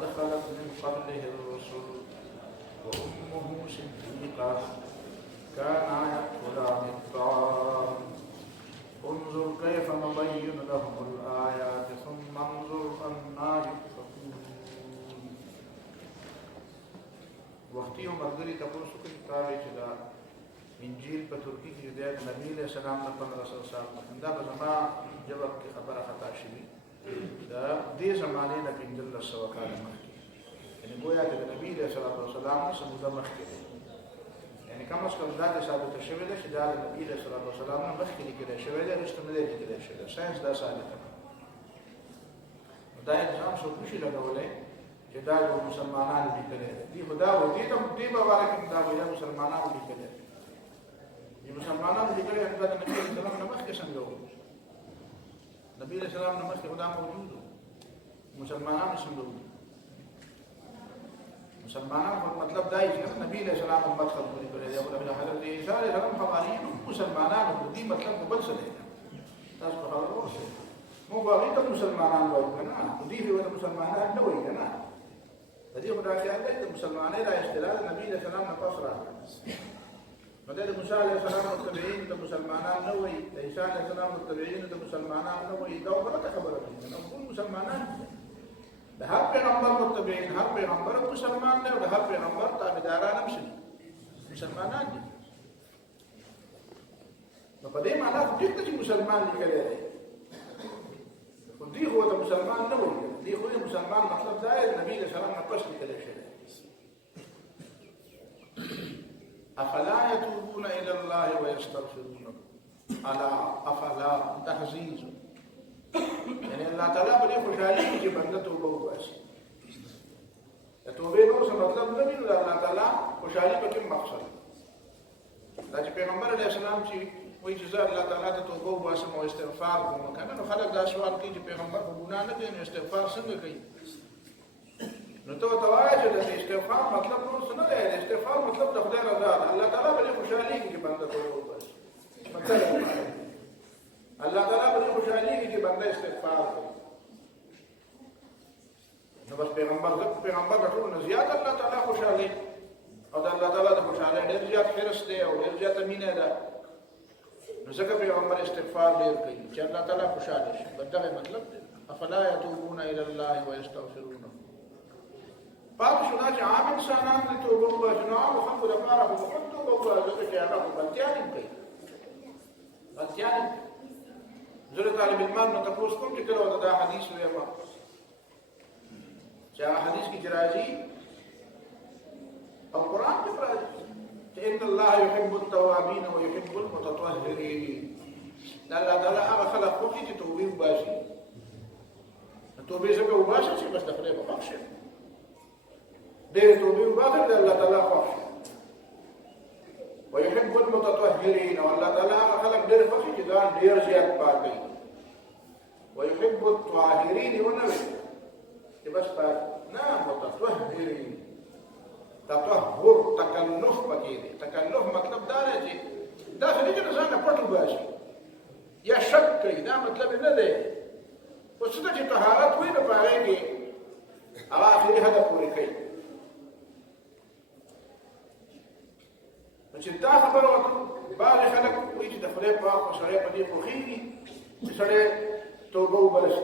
قد خلت من قبله الرسل وأمه صديقة كانا يأكلان الطعام انظر كيف نبين لهم الآيات ثم انظر أنا يؤفكون. وقتی و ملګري تاسو کوم کتاب چې دا انجیل په ترکی کې د نبی له سلام نه 1500 سال مخکې دا به زما جواب کې خبره خطا شوې دا دې زمانه نه 1500 کال مخکې یعنی ګویا چې د نبی له سلام نه سموده مخکې یعنی کوم څه دا د ثابت شوی دی چې دا د نبی له سلام نه مخکې لیکل شوی دی رښتیا نه لیکل شوی دی ساينس دا ثابت دا انسان څو خوشي لګولې چې دا یو مسلمانان لیکل دي خدا و دې ته دې مبارک دا ویل مسلمانان لیکل دي مسلمانان لیکل چې دا نبی له سلام نه مخکې څنګه و نبی له سلام نه مخکې خدا موجود مسلمانان څنګه و مسلمانان کو مطلب دا ہے کہ نبی علیہ السلام امت خبر کرے یا حضرت عیسی علیہ السلام حواریین مسلمانان کو دی مطلب کو بل سلے تاس کو خبر سے مو باقی تو مسلمانان وای نا دی بھی وہ مسلمانان نہ وای نا دی خدا خیال ہے کہ مسلمانان را استدلال نبی علیہ السلام نے پاس رہا مدد موسی علیہ السلام متبعین تو مسلمانان نہ وای عیسی علیہ السلام متبعین تو مسلمانان نہ وای دا غلط خبر ہے نو مسلمانان د هر پیغمبر متبعین هر پیغمبر مسلمان دی او د هر پیغمبر تابعداران هم شي مسلمانان دي نو په دې معنی چې چې مسلمان لیکل دی خو دی هو د مسلمان نه وي دی خو د مسلمان مطلب دا دی نبی له سلام نه پس لیکل شوی افلا يتوبون الى الله ويستغفرونه الا افلا تحزيز یعنی اللہ تعالیٰ بڑی خوشحالی کی بندہ توبہ ہوا ہے توبہ نو سے مطلب نہیں اللہ تعالیٰ خوشحالی پر کم مقصد راجع پیغمبر علیہ السلام چی وہی جزا اللہ تعالیٰ تا توبہ ہوا سے مو استغفار کو مکانا نو خلق دا سوال کی جو پیغمبر کو گناہ نہ کہیں استغفار سنگ کئی نو تو توایا جو دا استغفار مطلب نو سنا لے استغفار مطلب دا خدا رضا اللہ تعالیٰ بڑی خوشحالی کی بندہ توبہ ہوا ہے مطلب اللہ تعالیٰ بڑی خوشحالی کی کہ بندہ استغفار کرے نو بس پیغمبر رسول زیاد اللہ تعالیٰ خوشحالی اور اللہ تعالیٰ دا خوشحالی ډیر زیاد فرست دے اور ډیر زیاد مینه ده نو ځکه پیغمبر استغفار ډیر کوي چې اللہ تعالیٰ خوشحالی شي بدغه مطلب افلا يتوبون الى الله ويستغفرونه پاتې شو دا چې عام انسانان د توبه وباسي نو عام خلکو لپاره خو توبه وباسي چې هغه بلتیان کوي بلتیان زره طالب علمان نو تاسو کوم چې کله دا حدیث ویما چې حدیث کې راځي او قران کې راځي چې ان الله يحب التوابين ويحب المتطهرين الله تعالی هغه خلق خو چې توبه وباسي توبه څنګه وباسي چې بس دخله به بخښي دې توبه وباسي الله تعالی خو ويحب المتطهرين والله تعالى خلق دير فخي جدان دير زياد باقي ويحب الطاهرين ونبي بس باقي نعم متطهرين تطهر تكلف بكيدي تكلف مطلب دار جي داخل يجي نزانا پټو باشي یا شک کوي دا مطلب نه دی او څه چې طهارت وي نه پاره کې هغه اخري هدف پوره کوي چې دا خبره وکړو بعض خلک وایي چې د خدای پاک او سړی په دې خوښېږي چې سړی توبه وباسي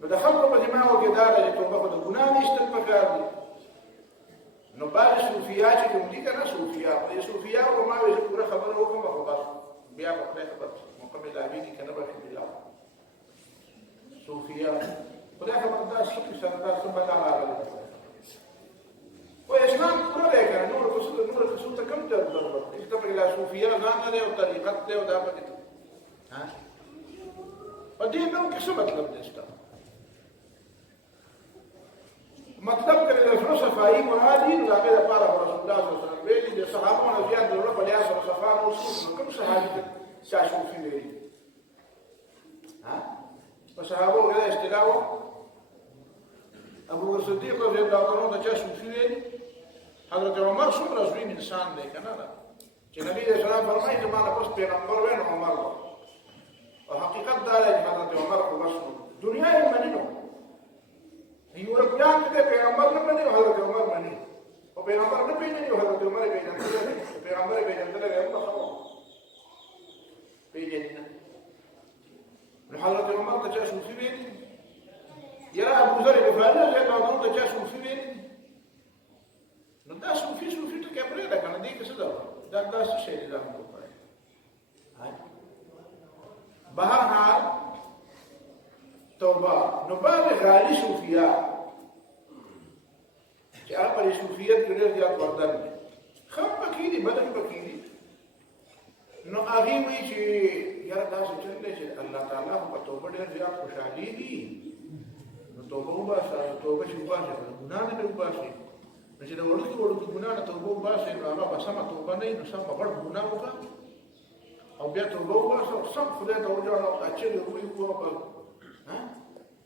نو د خلکو په دماغو کې دا ده چې توبه خو د ګناه نه ایستل پکار دي نو بعض صوفیا چې کوم دي که نه صوفیا په دې صوفیاو ما وایي زه پوره خبره وکړم خو بس بیا به خدای خبر موقع ملاوېږي که نه به بالله صوفیا خدای خبر دا څه سره دا څه بلا راغلی واسلام پورا دی کنه نور څه ته کم ته ضرورت دی ته په لا صوفیا ځان نه او طریقت ته او دا پکې ها په دې نو څه مطلب دی ستاسو مطلب کړي د زړه صفایي مرادي د هغه لپاره رسول الله صلی الله علیه وسلم ویلي د صحابانو زیات د زړه په لحاظ سره صفا او کوم صحابي چې صوفي ویلي ها په صحابو غره استلاو ابو بکر صدیق رضی الله عنه د چا صوفي ویلي حضرت عمر څومره زوی انسان دی کنه چې نبی رسول الله فرمایي چې ما نه پس پیغمبر وینم عمر او حقیقت دا دی چې حضرت عمر خو بس دنیا یې مني نو یورپیان چې پیغمبر نه مني حضرت عمر مني او پیغمبر نه پیژني حضرت عمر پیژني پیغمبر پیژني له یو خبره پیژني نه حضرت عمر ته چې صوفي ویلي یرا ابو ذر غفاري له نو ته چې صوفي ویلي نو دا صوفي ته کبره ده کنه دې څه ده دا څه شی ده موږ کوي بهر حال توبه نو بعد غالي صوفیات چې هغه پر صوفیت کې ډېر زیات وردن دي خپ پکې دي بدن پکې دي نو هغه وی چې یاره دا څه چل دی چې الله تعالی په توبه ډېر زیات خوشحالي دي نو توبه وباسه توبه چې وباسه ګناه نه وباسه نو چې دا وړو ګناه نه توبه وباسه نو هغه به سمه توبه نه نو سم غړ ګناه وکړه او بیا توبه وباسه سم خدای ته وجاړه او چې وی کوه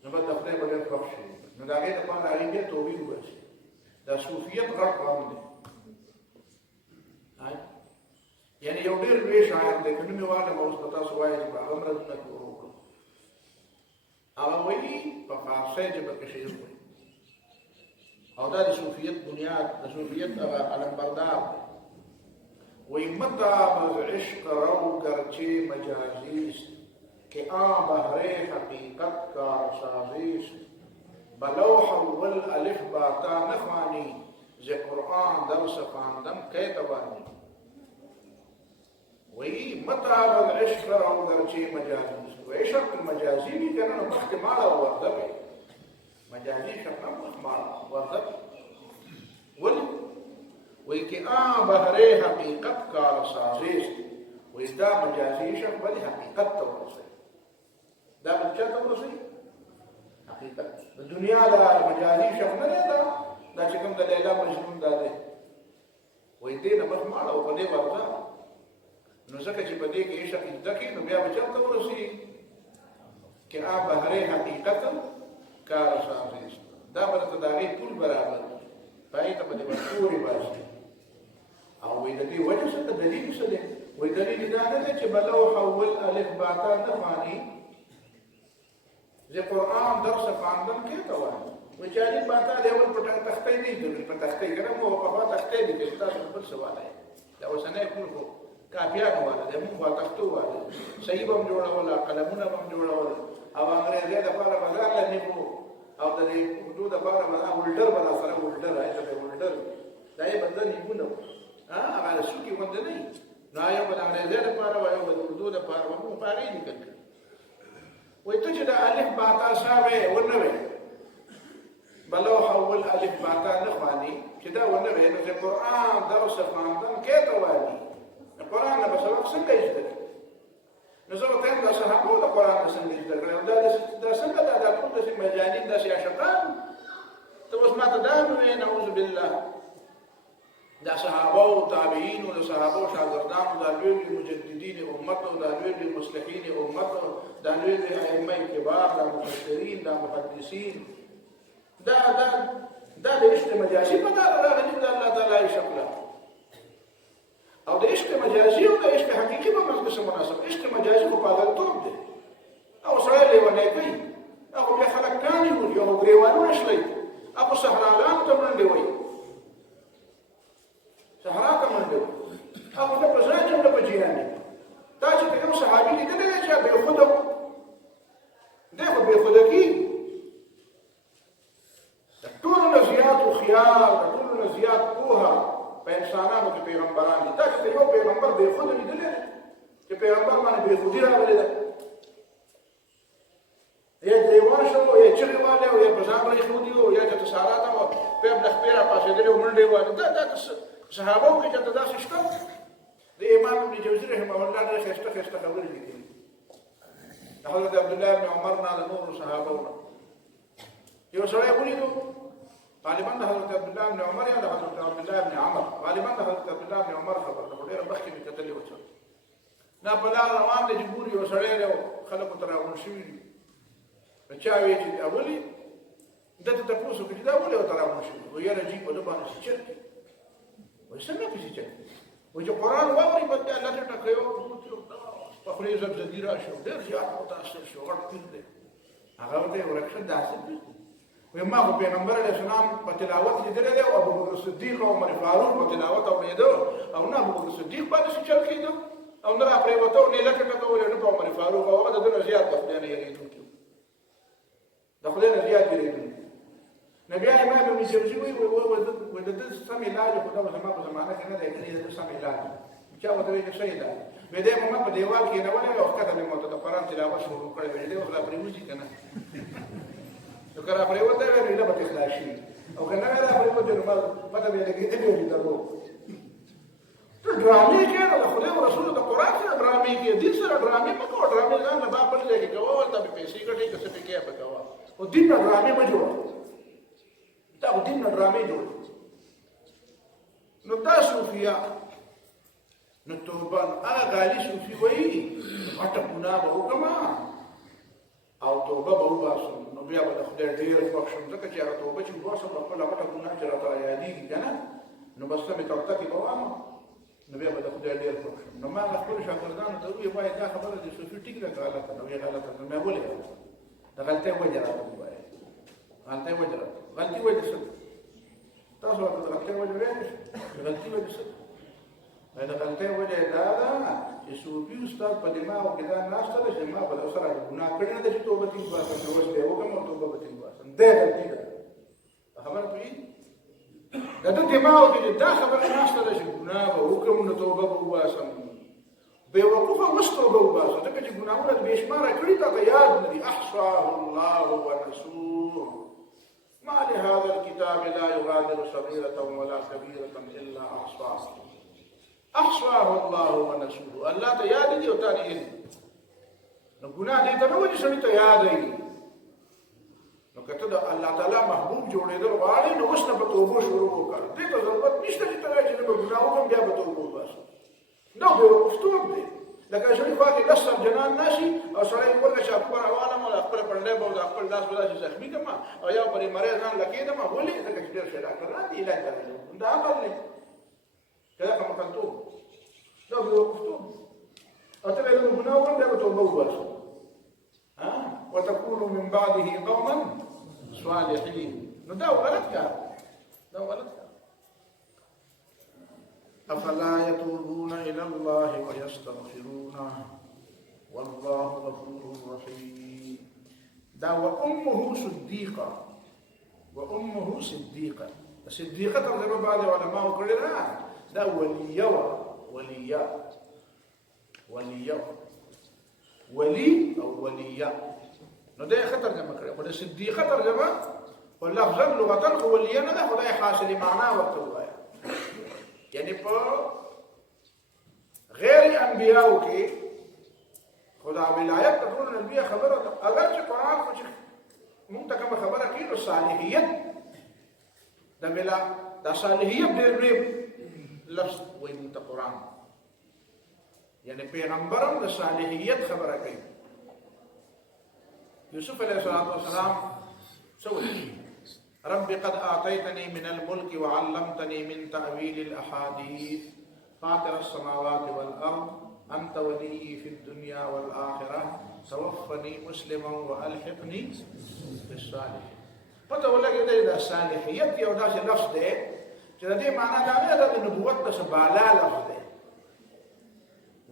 نو بعد خدای به ډېر خوښ شي نو د هغې دپاره هغې بیا توبې وباسي دا صوفیت غټ قوم دی یعنې یو ډېر لوی شاعر دی که نوم یې وایم اوس به تاسو وایئ چې په هغه مرضونه کې وکړو هغه وایي په فارسۍ ژبه کې شعر وایي او دا د صوفیت بنیاد د صوفیت هغه علمبردار دی وایي متاب از عشق رو گرچه مجازی است که آن بهره حقیقت کارسازی است بلوح والالف باتا نخوانی ز قرآن درس خواندن کی توانی وی متعب العشق رو گرچه مجازی و عشق مجازی بھی کرنا مخت مالا ورده بی مجازی شکنا مخت مالا ورده بی وی که آن بهره حقیقت کارسازی است وی دا مجازی شک بلی حقیقت تورسی دا بچه تورسی حقیقت د دنیا د مجازي شخص نه دی دا چې کوم د لیلا مجنون دا دی وایي دې نه مخ ماړه او په دې ورځه نو ځکه چې په دې کې عشق زده کړي نو بیا به چېرته ورسېږي چې بهرې حقیقت کارسازي دا به درته د هغې ټول برابر په هغې ته به دې ورپورې باسي او وایي د دې وجه څه ده دلیل څه دی وایي دلیل دا نه دی چې بلوح والالف باتا نه خواني زه قرآن درس خواندن کې ته وایم وایي چې الف باتا د اول په تختې نه دي په تختې ګرم او په تختې دي چې تاسو بل سوال دی دا اوسنۍ کول خو کاپیان والا د موږ په تختو والا صحیح به هم جوړول قلمونه به هم جوړول او انګرېزي دپاره به ځان له نیبو او د دې اردو دپاره به ولډر به راسره ولډر هغه ولډر دا یې به د نیبونه هغه څوکې غوندې نه وي نو یو به د انګرېزي دپاره وایي او د اردو دپاره به موږ په هغې لیکل کړي وایي ته چې د الف باتا شاوې ونه وې بلوح اول الف باتا نه خواني چې دا ونه وې نو چې قرآن درس خواندن کې ته وایي قرآن نه به سبق څنګه زده کړي نو زه ورته وایم دا صحابو د قرآن نه څنګه زده کړی او دا څنګه دا ټول داسې مجانین داسې عاشقان ته اوس ماته دا ووایې نعوذ بالله دا صحابه او تابعین او صحابه او شاګردان دا لوی مجددین امت او دا لوی مصلحین امت دا لوی ائمه کبار دا مفسرین دا محدثین دا د عشق مجازي په دا راغلي د الله تعالی شکل او د عشق مجازي او د عشق حقيقي په منځ کې مناسب عشق مجازي په پاگلتوب دی او سره لیونی کوي هغه بیا خلک کاني وي یو ګریوانونه شلي هغه صحراګان ته منډې وایي صحرا ته منډې وایي هغه نه په ځای نه په جیان دي دا چې کوم صحابي لیدلی دی چې بېخوده دی خو بېخوده کېږي د ټولو نه زیات هوښیار د ټولو نه زیات پوهه په انسانانو کې پیغمبران دي دا چې یو پیغمبر بېخوده لیدلی دی چې پیغمبر باندې بېخودي راغلې ده یا دیوان شو یا چغې والی او یا په ځان بېخودي او یا چې سارا ته په خپې راپاڅېدلې او منډې وهلې دا صحابو کې چېرته داسې شته د امام ابن جوزي رحمه الله ډېرې ښایسته ښایسته خبرې لیکلي د حضرت عبدالله بن عمر نه د نورو صحابو نه یو سړی ولیدو غالبا د حضرت عبدالله بن عمر یا د حضرت عبدالله بن عمر غالبا د حضرت عبدالله بن عمر خبر ده خو ډېره مخکې مې کتلې وه دا په لاره روان دی چې ګوري یو سړی دی او خلکو ته راغونډ شوي دي نو چا وایي چې دا ولې ده ته تپوس وکړي چې دا ولې ورته راغونډ شوي وایي یاره جي په ده باندې څه چل دی وایي څنګه کسې چل دی وایي چې قرآن واوري بس بیا الله ته ټکوي په خولې یې زبزدي راشي ډېر زیات متاثر شو غټ پیر دی هغه ورته یې ورک شه داسې پیر دی وما هو پیغمبر علیه السلام په تلاوت لیدلی دی او ابوبکر صدیق او عمر فاروق په تلاوت اورېده او نه ابوبکر صدیق باندې څه چل کېده او نه راپرېوته او نه لکه ټکولې نه په عمر فاروق او هغه د ده نه زیات د خدای نه یېرېدونکي د خدای نه زیات یېرېدونکي نو بیا امام ابن جوزي وایي د ده سم علاج خو دا زما په زمانه کې نه دی کړی د ده سم علاج چا ورته وایي چې ښه علاج وایي دی محمد په دیوال کېنولی وی او ښکته مې ورته د قرآن تلاوت شروع کړی وی دی اوس راپرېوځي که نه نو که راپرېوتی وی نو هیله به ترې خلاص شي او که نه وی راپرېوتی نو پته به یې لګېدلې وي درو ته ډرامې کوې نو د خدای او رسول د قرآن سره ډرامې کوې دین سره ډرامې مه کوه ډرامې ځان له بل ځای کې کوه ورته به پیسې ګټې که څه پې کوې به کوه خو دین نه ډرامې مه جوړه دا خو دین نه ډرامې جوړه نو دا صوفیه نو توبه هغه غالي صوفي وایي غټه ګناه به وکړمه او توبه به وباسم نو بیا به د خدای ډېر خوښ شم ځکه چې هغه توبه چې وباسم په خپله غټه ګناه چې راته رایادېږي که نه نو بس ته مې ترته کې به وامه نو بیا به د خدای ډېر خوښ شم نو ما هغه خپلو شاګردانو ته وویل وایي دا خبره د صوفي ټیک ده که غلطه ده وایي غلطه ده نو مې ولې غلطه د غلطۍ وجه راته ووایه غلطۍ وجه راته غلطي وجه څه ده تاسو ورته د غلطۍ وجه ویلی د غلطي وجه څه ده د غلطۍ وجه دا ده چې صوفي استاد په دماغ کې دا ناسته ده چې ما به د سره ګناه کړې نه ده چې توبه ترې وباسم چې اوس به یې وکړم او توبه به ترې وباسم دا غلطي ده خبره پوهېږي د ده دماغ کې دا خبره ناسته ده چې ګناه به وکړم نو توبه به وباسم بېوقوفه اوس توبه وباسم ځکه چې ګناهونه بې شماره کړي تا ته یاد نه دي احصاه الله ونسوه ما لهذا الكتاب لا يغادر صغيرة ولا كبيرة إلا أحصاها احصاه الله ونسوه الله ته یاد دي او تا نه یې نو ګناه دې ته نه وایي سړي ته یاد دی نو که ته د الله تعالی محبوب جوړېدل غواړې نو اوس نه به توبه شروع وکړه دې ته ضرورت نشته چې ته وایې چې نه به ګناه وکړم بیا به توبه وباسم نو بېوقفتوب دی لکه سړي خوا کې لس جنان ناشي او سړی وکړه چې خپله روانم او خپله پړنډی به او د خپل لاس به داسې زخمي کړم او یا پرې مریض ځان لکېدم ولې ځکه چې ډېر ښه ډاکټران دي علاج درلود دا عقل دی كذا كما كنتم لا بوقفتم أتبع لهم مناورا لا بتوبوا ها وتكونوا من بعده قوما صالحين نداو غلطك أفلا يتوبون إلى الله ويستغفرونه والله غفور رحيم دا وأمه صديقة الصديقة ترجمة بعض العلماء وكلنا دا ولي او وليا نو دا ښه ترجمه کړې خو د صدیقه ترجمه خو لفظا لغتا خو ولیا نه ده خدای حاصل معنا ورته وایي یعنی په غیر انبیاو کې خدا ولایت ته ټول انبیا خبره ده اگر چې قرآن خو چې موږ ته کومه خبره کوي نو صالحیت دا صالحیت ډېر لوی لفظ وایي موږ ته قرآن یعنی پیغمبرم د صالحیت خبره کوي یوسف علیه السلام سوي رب قد آتيتني من الملك وعلمتني من تأويل الأحاديث فاطر السماوات والأرض أنت ولي في الدنيا والآخرة توفني مسلما وألحقني بالصالحين پته ولګي دا صالحیت یو داسې لفظ دی چې د دې معنا دا نه ده د نبوت څخه بالا لفظ دی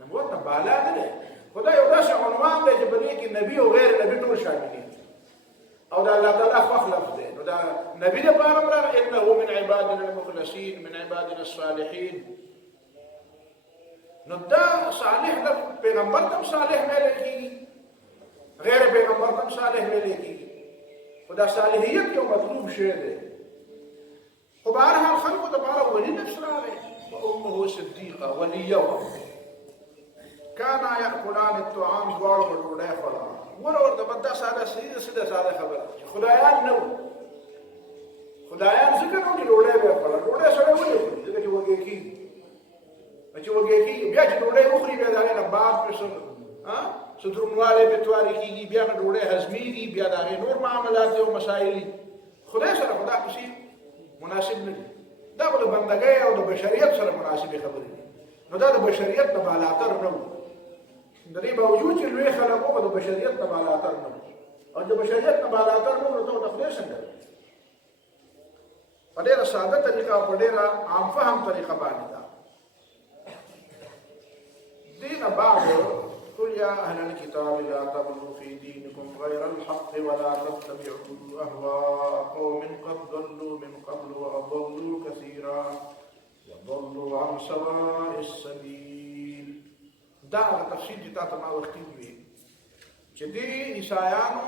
نبوت نه بالا نه دی خدای یو داسې عنوان دی چې په دې کې نبی او غیر نبی ټول شامل دي او دا الله تعالی خوښ لفظ دی نو دا نبی لپاره راغلی انه من عبادنا المخلصین من عبادنا الصالحین نو دا صالح د پیغمبر تم صالح ویل کېږي غیر پیغمبر تم صالح ویل کېږي خو دا صالحیت یو مطلوب شی دی خو بهرحال خلکو دپاره ولي نفس راغی وامه صدیقه ولیه کانا یأکلان الطعام دواړو به ډوډۍ خوړله ګوره ورته به دا ساده ساده خبره چې خدایان نه وو خدایان ځکه نه وو چې ډوډۍ به یې خوړله ډوډۍ سړی ولې خوري ځکه چې وږی کېږي چې وږی کېږي بیا چې ډوډۍ وخوري بیا د هغې نه بعد پرې څه دروندوالی پرې توارې کېږي بیا هغه ډوډۍ هضمېږي بیا د هغې نور معاملات او مسایل دي خدای سره خو دا کیسې مناسب نه دي دا خو د بندګۍ او د بشریت سره مناسبې خبرې دي نو دا د بشریت نه بالاتر نه وو د دې باوجود چې لوی خلک وو د بشریت نه بالاتر نه وو او د بشریت نه بالاتر نه وو نو ته د خدای څنګه په ډېره ساده طریقه او په ډېره عام فهم طریقه باندې ده. دین بعد قل يا أهل الكتاب لا تغلوا في دينكم غير الحق ولا تتبعوا أهواء قوم قد ضلوا من قبل وأضلوا كثيرا وضلوا عن سواء السبيل. دا تفصیل دي تاسو ما وختي وي چې دې عیسایانو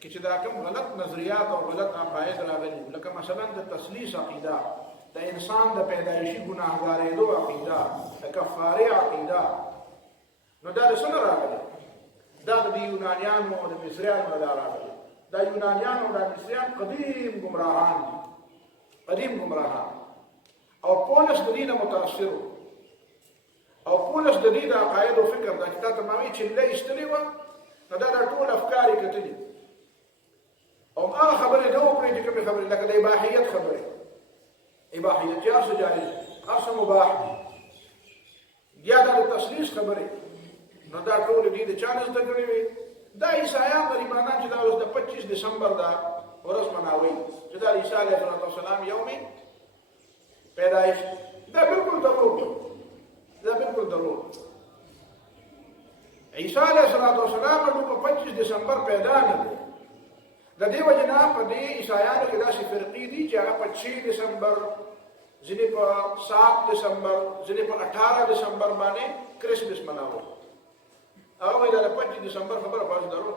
کې چې دا کوم غلط نظریات او غلط عقاید راغلي لکه مثلا د تسلیث عقیده، د انسان د پیدایشي ګناهګارېدو عقیده، د کفارې عقیده، نو دا د څه نه راغلی؟ دا د یونانیانو او د مصریانو نه راغلی. دا یونانیان او د مصریان قدیم ګمراهان دي، قدیم ګمراهان. او پولس د دې نه متاثر و، او پولس د دې د عقاید او فکر دا چې تا ته ما وایي چې له ایستلې وه، نو دا ټول افکار یې کتلي او هغه خبرې نه وکړې چې کومې خبرې لکه د اباحیت خبرې، اباحیت چې هر څه جایز دي، هر څه مباح دي، یا دا د تسلیث خبرې، نو دا ټول دې د چا نه زده کړې وي؟ دا عیسایان غریبانان چې دا اوس د 25 دسمبر دا ورځ مناوي چې دا عیسی علیه السلام یوم پیدایش، دا بالکل دروغ دی، دا بالکل دروغ. عیسی علیه السلام په 25 دسمبر پیدا نه دی. د دې وجه نه په دې عیسایانو کې داسې فرقې دي چې هغه په 6 دسمبر، ځینې په 7 دسمبر، ځینې په 18 دسمبر باندې کرسمس مناوي. هغه وایي دا د 25 دسمبر خبره خو دروغ.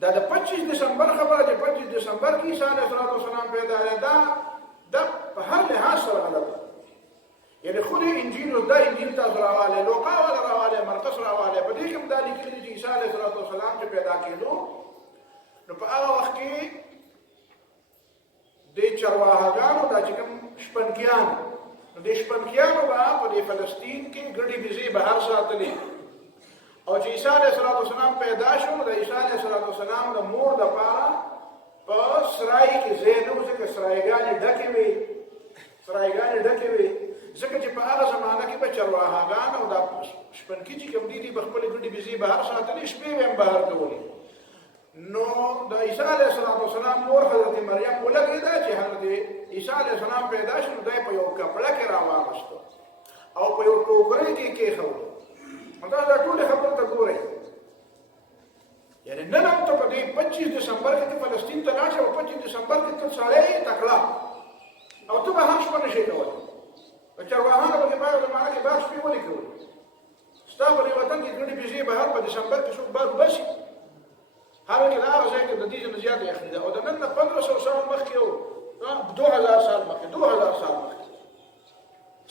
دا د 25 دسمبر خبره چې 25 دسمبر کې عیسی علیه السلام پیدا دی، دا په هر لحاظ سره غلط دی. یعنی خود انجیل دا انجیل تاسو راواله، لوقا ولا راواله، مرقس راواله، په دې کې هم دا لیکلي چې عیسی علیه السلام چې پیدا کېدو نو په هغه وخت کې د چرواهګانو دا چې کوم شپنکیان، نو د شپنکیانو به په دې فلسطین کې ګډې بيزې بهر ساتلې، او چې عیسی علیه السلام پیدا شو نو د عیسی علیه السلام د مور لپاره په سرای کې ځای نه و، ځکه سرایګانې ډکې وې، سرایګانې ډکې وې، ځکه چې په هغه زمانه کې به چرواهګان او دا شپنکي چې کوم دي به خپلې ګډې بيزې بهر ساتلې، شپې به هم بهر کولې. نو د عیسی علیه السلام مور حضرت مریم ولګېده چې حضرت عیسی علیه السلام پیدا شو، دی په یو کپړه کې راواغسته او په یو ټوکرۍ کې کېښود. دا ټولې خبرې ته ګورئ. یعنې نن هم ته په دې 25 دسمبر کې ته فلسطین ته لاړ شې او 25 دسمبر کې ته سړی یې تکړه او ته به هم شپه نه شې کولی. په چرواهانو به په هغه زمانه کې بار شپې ولې کولې؟ ستا په دې وطن کې ګڼې بيزې بهر په دسمبر کې څوک بار وباسي؟ هغه کې هغه ځای کې د دې نه زیاته یخني ده، او د نن نه 1500 سال مخکې او 2000 سال مخکې، 2000 سال مخکې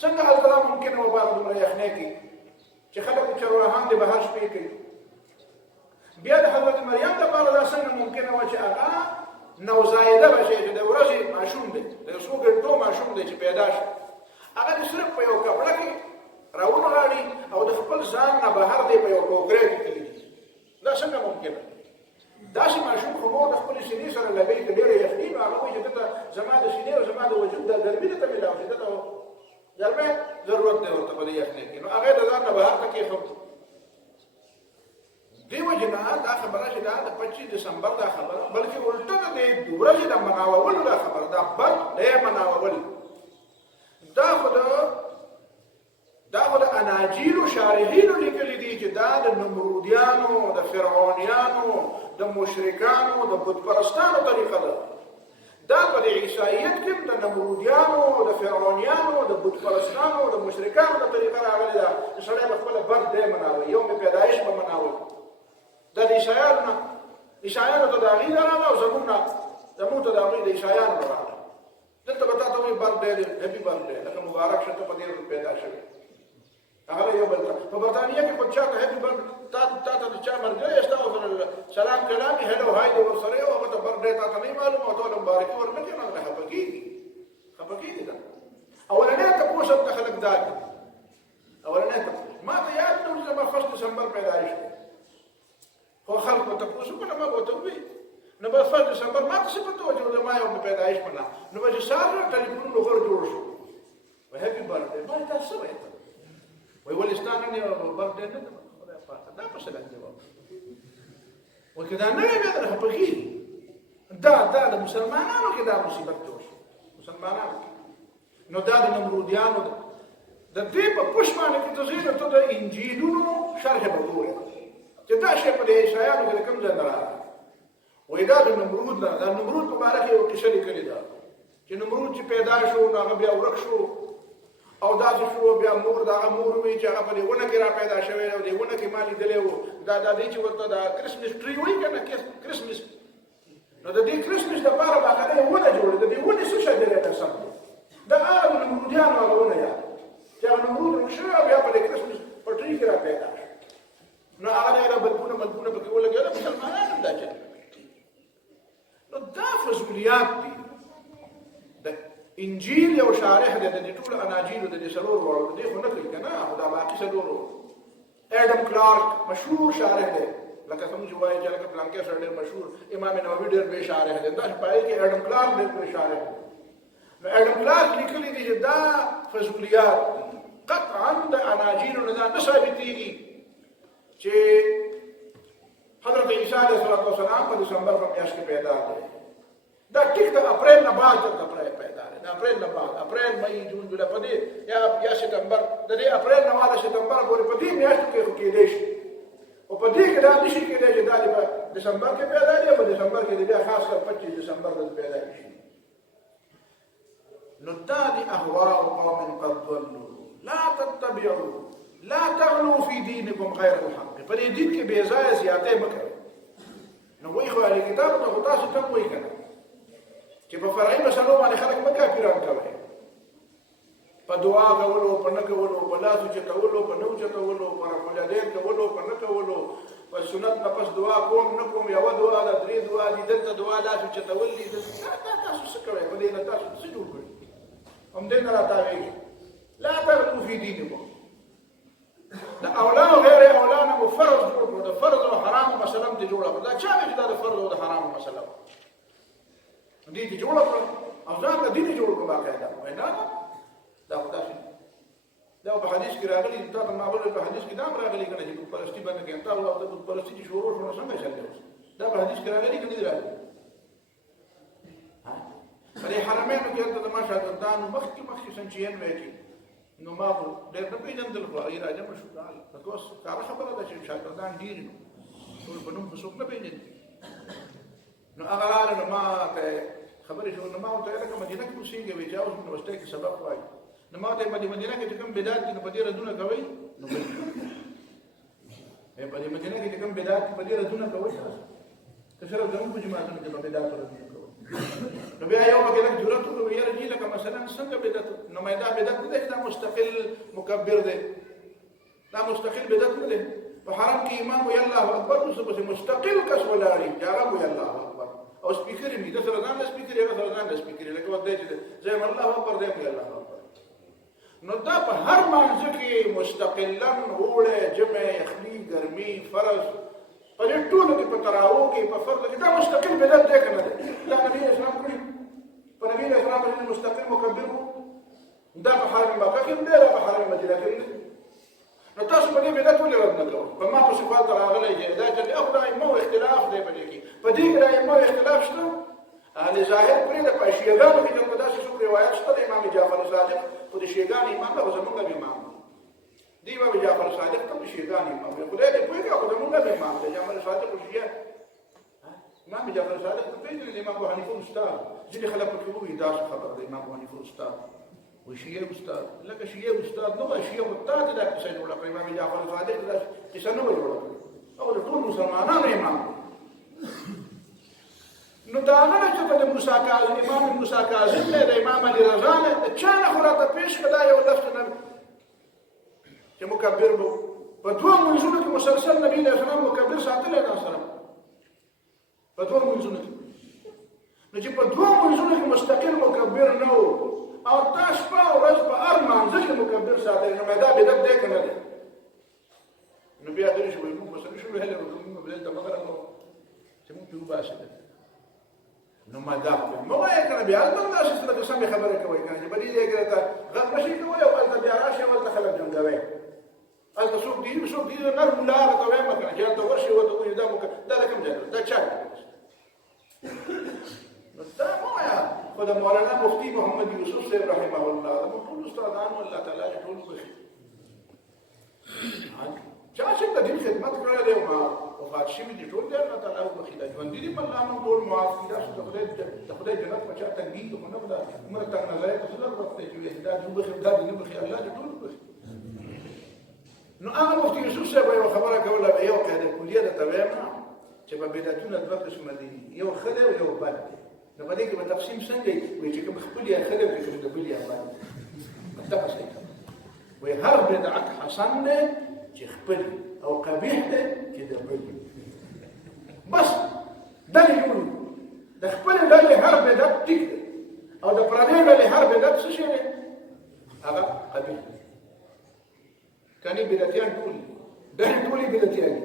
څنګه هلته ممکن و بار دومره یخنۍ کې چې خلک چرواهان دې بهر شپې کوي؟ بیا د حضرت مریم لپاره دا څنګه ممکنه وه چې هغه نوزایده بچی چې د ورځې ماشوم دی، د څو ګنټو ماشوم دی چې پیدا شي، هغه دې صرف په یو کپړه کې راونغاړي او د خپل ځان نه بهر دی په یو ټوکرۍ کې کلي. دا څنګه ممکنه؟ داسې ماشوم خو مور د خپلې سینې سره لګوي که ډېره یخني نو هغه وایي چې دته زما د سینې او زما د وجود د ګرمي دته میلاو شي، دته ګرمۍ ضرورت دی ورته په دې یخنۍ کې، نو هغه یې د ځان نه بهر ته کېښود. دې وجې نه دا خبره چې دا د 25 دسمبر دا خبره، بلکې الټه د دې ورځې د مناوولو دا خبره، دا بد دی مناوول. دا خو د اناجیلو شارحینو لیکلي دي چې دا د نمرودیانو، د فرعونیانو، د مشرکانو، د بتپرستانو طریقه ده. دا په د عیسایت کې د نمرودیانو، د فرعونیانو، د بتپرستانو، د مشرکانو د طریقه راغلې ده چې سړی به خپله برد دی مناوي، یوم پیدایش به مناوي. دا د عیسایانو ته د هغې نه راغله او زموږ ته د هغوی د عیسایانو نه راغله. دلته به تا ته وایي برد دی، هپي برد دی، لکه مبارک شه ته په دې ورځ پیدا شوې. هغه یو بل ته په برطانیه کې خو چا ته هپي برد، تا ته د چا ملګری ستا ورسره سلام کلام یې هلو های دی ورسره یو، هغه ته برد دی تا ته نه معلوم او ته له مبارکي ور نه کوي، نو هغه خفه کېږي. ده اولنی تپوس هم د خلک دا دي. اولنی تپوس ما ته یاد نه و چې زما 1 دسمبر پیدایش دی، خو خلک به تپوس وکړه، ما به ورته ووایي نو بس 1 دسمبر ما ته څه پته وه چې زما یوم پیدایش منه، نو به چې سهار ټلیفونونه غور جوړ شو، وایي هپي برد دی. ما تا څه وایي؟ وایي ولې ستا نن یو برد دی نه ده؟ خدای پاک دا په څه ډول جواب وایي که دا نه وي بیا در خفه کېږي. دا د مسلمانانو کې دا مصیبت جوړ مسلمانانو نو دا د نمرودیانو د دې په پوښ باندې کې ته ځینې ته د انجیلونو شرح به ګورې چې دا شی په د عیسایانو کې د کوم ځای نه راغلی وایي دا د نمرود نه دا نمرود په باره کې یو کیسه لیکلې ده چې نمرود چې پیدا شو نو هغه بیا ورک شو او داسې شو بیا مور د هغه مور وي چې هغه په دې ونه کې را پیدا شوی او دې ونه کې ما لیدلی و دا دی چې ورته دا کرسمس ټري وایي که نه کرسمس نو د دې کرسمس دپاره به هغه یې ونه جوړې د دې ونې څه شی دی نسب دی دا هغه نمرودیانو هغه ونه یاد چې هغه نمرود ورک شوی او بیا په دې کرسمس په ټري کې را پیدا شو نو هغه ډېره بلبونه پکې ولګېده مسلمانان هم دا چل نو دا فضولیات دي د انجیل یو شارح دی د دې ټولو اناجیلو د دې څلورو واړو د دې خو نه کوي که نه خو دا باقي څلورو ایډم کلارک مشهور شارح دی لکه څنګه چې وایي چې لکه پلانکې سره ډېر مشهور امام نووي ډېر لوی شارح دی داسې په هغې کې ایډم کلارک ډېر لوی شارح دی نو ایډم کلارک لیکلي دي چې دا فضولیات قطعا د اناجیلو نه دا نه ثابتېږي چې حضرت عیسی علیه السلام په دسمبر په میاشت کې پیدا دی دا ټیک د اپریل نه بعد د پیدا دی د اپریل نه بعد اپریل مئی جون جولائی په دې یا سپتمبر د دې اپریل نه بعد سپتمبر پورې په دې میاشتو کې کېدی شي او په دې کې دا نشي کېدی چې دا په دسمبر کې پیدا دی او په دسمبر کې بیا خاص کر 25 دسمبر د پیدا شي نو دا دي اهواء قوم قد ضلوا لا تتبعوا لا تغلوا في دينكم غير الحق په دې دین کې بې ځایه زیاتې مه کوئ نو وایي خو اهل کتاب ته خو تاسو ټک وایي که نه چې په فرعي مسلو باندې خلک مه کافران کوئ په دعا کولو په نه کولو په لاس اوچتولو په نه اوچتولو په رفع الیدین کولو په نه کولو په سنت نه پس دعا کوم نه کوم یوه دعا ده درې دعا دي دلته دعا لاس اوچتول دي تاسو څه کوئ په دې نه تاسو څه جوړ کړي همدې نه راتاویږي لا تغلوا في دينكم دا اولا او غیر اولا نه مو فرض جوړ کړو د فرض او حرام مسله دې جوړه کړه دا چا ویل دا د فرض او د حرام مسله دې جوړه کړه او ځان دې جوړ کړه باقاعده وینا دا خدای دا په حدیث کې راغلي دا په معبود په حدیث کې دا راغلي کنه چې په پرستی باندې کې انت او د پرستی چې شروع شونه څنګه چلته دا په حدیث کې راغلي کنه دی راغلي په حرمینو کې د ماشاءالله مخکې سنچین وایي نو ما خو ډېر نه پېژندل خو هغې راجمع شو لکه اوس کاره خبره ده چې شاګردان ډېر نو ټول په نوم خو څوک نه پېژني نو هغه راغله نو ما ته خبرې شو نو ما ورته ویل لکه مدینه کې اوسېږئ وایي چې اوس یونیورسټۍ کې سبق وایي نو ما ته یې مدینه کې چې کوم بدعت دي نو په دې ردونه کوئ نو په دې مدینه کې چې کوم بدعت دي په دې ردونه کوئ که صرف زموږ په جماعتونو کې په بدعتو ردونه کوئ نو بیا یو پکې لږ جرأت وکړو یاره جي لکه مثلا څنګه بدعت نو دا بدعت نه دی دا مستقل مکبر دی دا مستقل بدعت نه دی په حرم کې امام وی الله اکبر نو څه مستقل کس ولاړي چې هغه وی الله اکبر او سپیکر یې د سره ځان سپیکر یې سره ځان سپیکر لکه ودی چې زه الله اکبر دی وی الله اکبر نو دا په هر مانځ کې مستقلا وړه جمع یخني ګرمي فرض په دې ټولو کې په تراو کې په فرض کې دا مستقل بدعت دی کنه دا نبی اسلام کړی په نبی اسلام باندې مستقل مکبر دا په حرم مکه کې دی په حرم مدینه کې دی نو تاسو په دې بدعت ولې رد نه کوئ په ما په صفات راغلی چې دا چې خدای مو اختلاف دی په دې کې په دې کې مو اختلاف شته اهل ظاهر پرې د پښیګانو کې د داسې څو روایت شته د امام جعفر صادق خو د شیګان امام له زمونږ امام دی امام جعفر صادق ته شیګان امام خدای دې پوهیږي خو زمونږ امام دی جعفر صادق شیګ امام جعفر صادق ته پیژنې د امام ابو حنیفه استاد ځینې خلک پکې وایي دا خبره د امام ابو حنیفه استاد وشیعه استاد لکه شیعه استاد نو شیعه استاد دا څه جوړه کړی امام جعفر صادق دا څه نه جوړه او د ټول مسلمانانو امام نو دا نه چې د موسی کاظم امام موسی کاظم نه د امام علی رضا نه چا نه خلاصه پیش کړه یو لفظ نه چې مکبر وو په دوه منځونو کې مسلسل نبی له سلام مکبر ساتل دا سره په دوه منځونو کې نو چې په دوه منځونو کې مستقل مکبر نه وو او تاسو په ورځ په ارمان ځکه مکبر ساتل نو دا بدعت دی کنه نو بیا دې شوې موږ مسله شو هله موږ بل ته مگر نو چې موږ په باسه نو ما دا مو یې کنه بیا د تاسو سره سم خبره کوي کنه چې بلې دې کړه غږ نشي کوي او تل بیا راشي او تل خلک جنګوي البته څوک دی نه مولا ته وایم کنه چې تاسو ورشي او ته دا مو دا کوم ځای دا چا نو دا مو یا خو د مولانا مفتي محمد يوسف صاحب رحمه الله ټول استادان الله تعالی ټول بخي چا چې د دې خدمت کړې ده او وفات شوی دي ټول الله تعالی بخي دا ژوند دي په الله ټول معاف کړه چې د خدای جنت په چا تنګي ته نه ودا عمر تک نظر ته څلور وخت چې دا دوه بخي دا نه بخي الله دې ټول بخي نو هغه مفتي یوسف صاحب یو خبره کوله به یو قاعده کلیه ده تمام چې په بدعتونو دوه قسم دي یو خله او یو بد نو په دې کې به تقسیم څنګه وي چې کوم خپل یا خله او کوم د بل یا بد متفق شي وي هر بدعت حسن ده چې خپل او قبیح ده چې د بل بس دا یو د خپل ډلې هر بدعت ټیک ده او د پردې ډلې هر بدعت څه شي ده هغه قبیح كاني بدتيان تقول ده تقولي بدتيان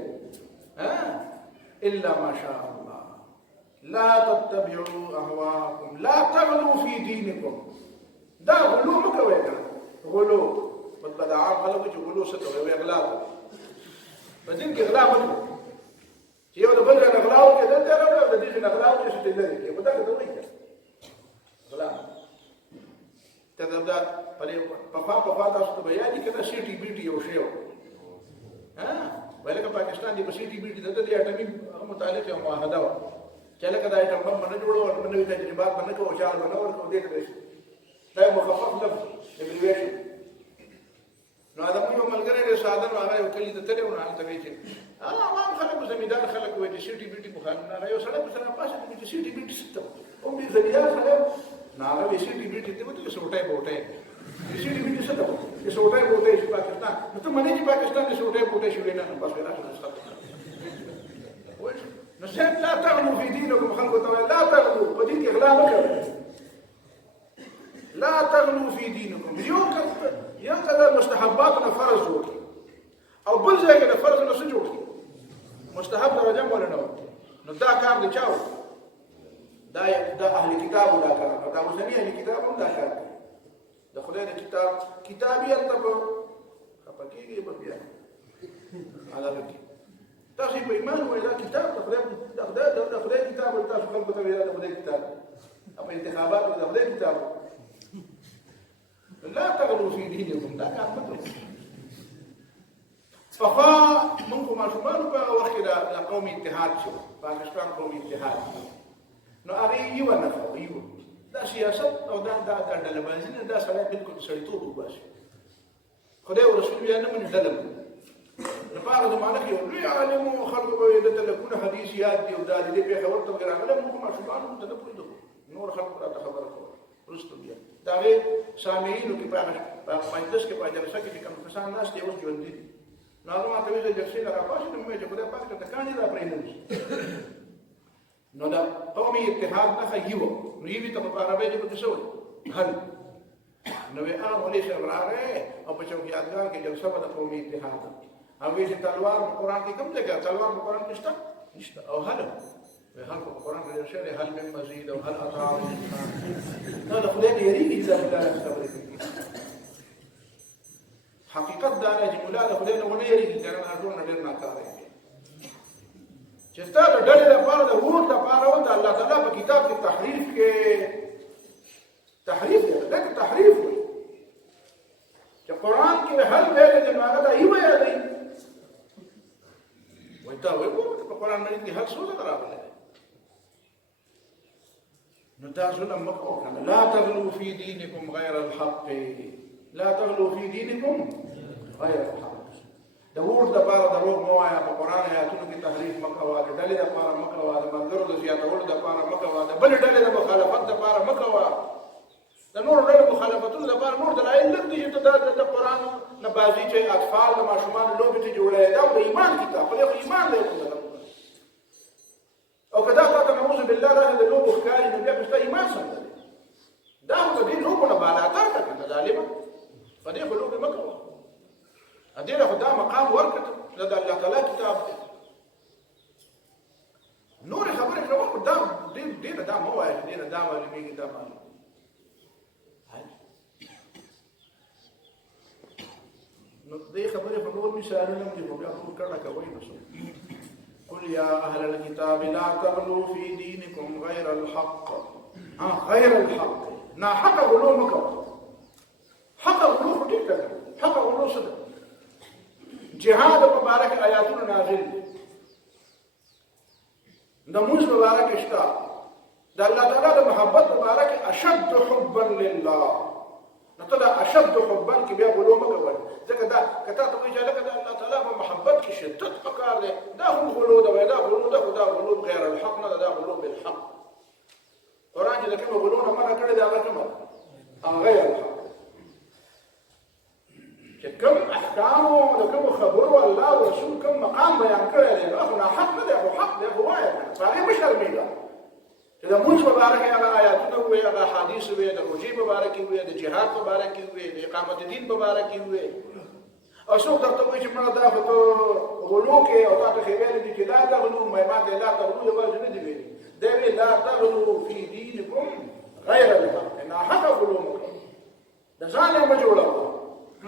إلا ما شاء الله لا تتبعوا أهواءكم لا تغلوا في دينكم ده غلو مكوية غلو بدعاء غلو غلو ستوي وإغلاق فدينك إغلاق يو ده بلغ نغلاو كده ده ربنا ده ديش نغلاو كده ستدري كده ده كده ويك غلاق تدبدا پپا تاسو ته بیا دي کله سی ټي بي ټي یو شی ولکه پاکستان دی سی ټي بي ټي د اټومي متعلق یو معاهده و چې لکه دا اټوم بم نه جوړو او نوې تجربات باندې کوو چار باندې ورکو دې ته شي دا مخفف لفظ ایویشن نو دا یو ملګری له ساده نو هغه یو کلی ته تلو نه حالت وی چې عوام خلک زمیدار خلک وایي چې سی ټي بي ټي مخالفت نه یو سره په سره پاسه چې سی ټي بي ټي ستو او به زمیدار خلک ناغه سی ټي بي ټي ته وته سوټای بوټای سی ټي بي ټي څه ده چې سوټای بوټای چې پاکستان نو ته منې چې پاکستان د سوټای بوټای شوی نه بس راځي نو څنګه لا تغلو فی دینکم خلق تعالی لا تغلو په دې کې غلا مکه لا تغلو فی دینکم یو کله مستحبات نه فرض وکړي او بل ځای کې فرض نه څه جوړ کړي مستحب درجه ولا نه نو دا کار دی چاو دا اهل کتاب دا کار دا اوسنی اهل کتاب دا کار د خدای د کتابیت ته خپکیږي په بیا علاوه تاسو په ایمان وایي دا کتاب د خدای کتاب تاسو خلکو ته ویل د خدای کتاب په انتخابات د خدای کتاب لا تغلو فی دینکم دا کار مته فخا منكم شمال په وخت د قوم اتحاد شو پاکستان قوم اتحاد نو هغه یو نه یو دا سیاست او دا ډلبازي نه دا سره بالکل سړیتوب وباسي خدای او رسول یې نه مني دلم نو په هغه زمانه کې لوی عالم او خلق به د تلکونه حدیث یاد دی او دا دې په خبر ته راغله موږ ما شومان ته نه پوهیدو نور خلق را خبره کوي ورستو بیا دا وی سامعینو کې په مجلس کې په جلسه کې کوم کسان ناس دی اوس ژوند دي نو هغه ماته ویل چې څنګه راپاسې نو مې چې خدای پاک ته کاني را پرېنم نو دا قومي اتحاد نه یو نو یوه ته په عربی کې څه وایي هل نو به هغه ولې چې راغی او په چوک یادګار کې جلسه د قومي اتحاد او وی چې تلوار په قران کې کوم ځای کې تلوار په قران کې نشته او هل په قران کې شعر هل من مزید او هل اطاع نو د خدای دی یری چې دا خبره کوي حقیقت دا نه چې مولا د خدای نه ونه یری چې نه ټول نه ډیر نه کار چې ستاسو ډلې لپاره د ووټ لپاره او د الله تعالی په کتاب کې تحریف دی دا تحریف وي چې قران کې هر ویل د هغه دا یو دی وای دا وایي په قران باندې کې هر څه راغلی نو تاسو نه مکو لا تغلو فی دینکم غیر الحق لا تغلو فی دینکم غیر الحق د ووټ لپاره دروغ مو وایا په قران آیاتونو کې تحریف مکوا د ډلې لپاره مکوا د منګرو د زیاتولو لپاره مکوا د بل ډلې د مخالفت لپاره مکوا د نور ډلې مخالفتونو لپاره نور دلایل لږ دي چې د قران نه بازي چې اطفال د ماشومان لوبې ته جوړه دا د ایمان کتاب په ایمان دی او کدا ته نعوذ بالله راځي د لوبو ښکاری نو بیا په ایمان سره دا د دې لوبو نه بالا تر کنه ظالم په دې لوبې مکوا ادينا خدام مقام ورکت لدى الله تعالی کتاب نور خبره کوم قدام دې دا مو وایي دې دا وایي می کتاب نو دې خبره په نور مثالونه کې په بیا ټول کړه کوي نو قل يا اهل الكتاب لا تغلوا في دينكم غير الحق غير الحق نا حق غلو مکو حق غلو خو ټیک ده حق غلو څه ده جهاد مبارک آیاتونه نازل د موږ مبارک شتا د الله تعالی د محبت مبارک اشد حبا لله نطلع اشد حبا کې بیا غلو مکو ځکه دا کته ته وایي چې الله تعالی په محبت کې شدت پکار دی دا هم غلو ده دا غلو ده دا غلو غیر الحق نه دا غلو بالحق قرآن چې د کوم غلو نه منع کړی دی هغه کومه غیر الحق چې کوم احکام او د کوم خبرو الله او رسول کوم مقام بیان کړی دی هغه نه حق نه دی خو حق دی خو وایي هغه مش شرمېږي چې د موږ مبارک هغه آیاتونه وي هغه حدیث وي د روژې مبارک وي د جهاد مبارک وي د اقامت دین مبارک وي او څوک درته وایي چې مړه دا خو ته غلو کې او تا ته ویلي دي چې لا تغلو ما ته لا تغلو یوازې نه دي ویلي دی ویلي لا تغلو فی دینکم غیر الحق ان حق غلو مکړه د ځان یې مه جوړوه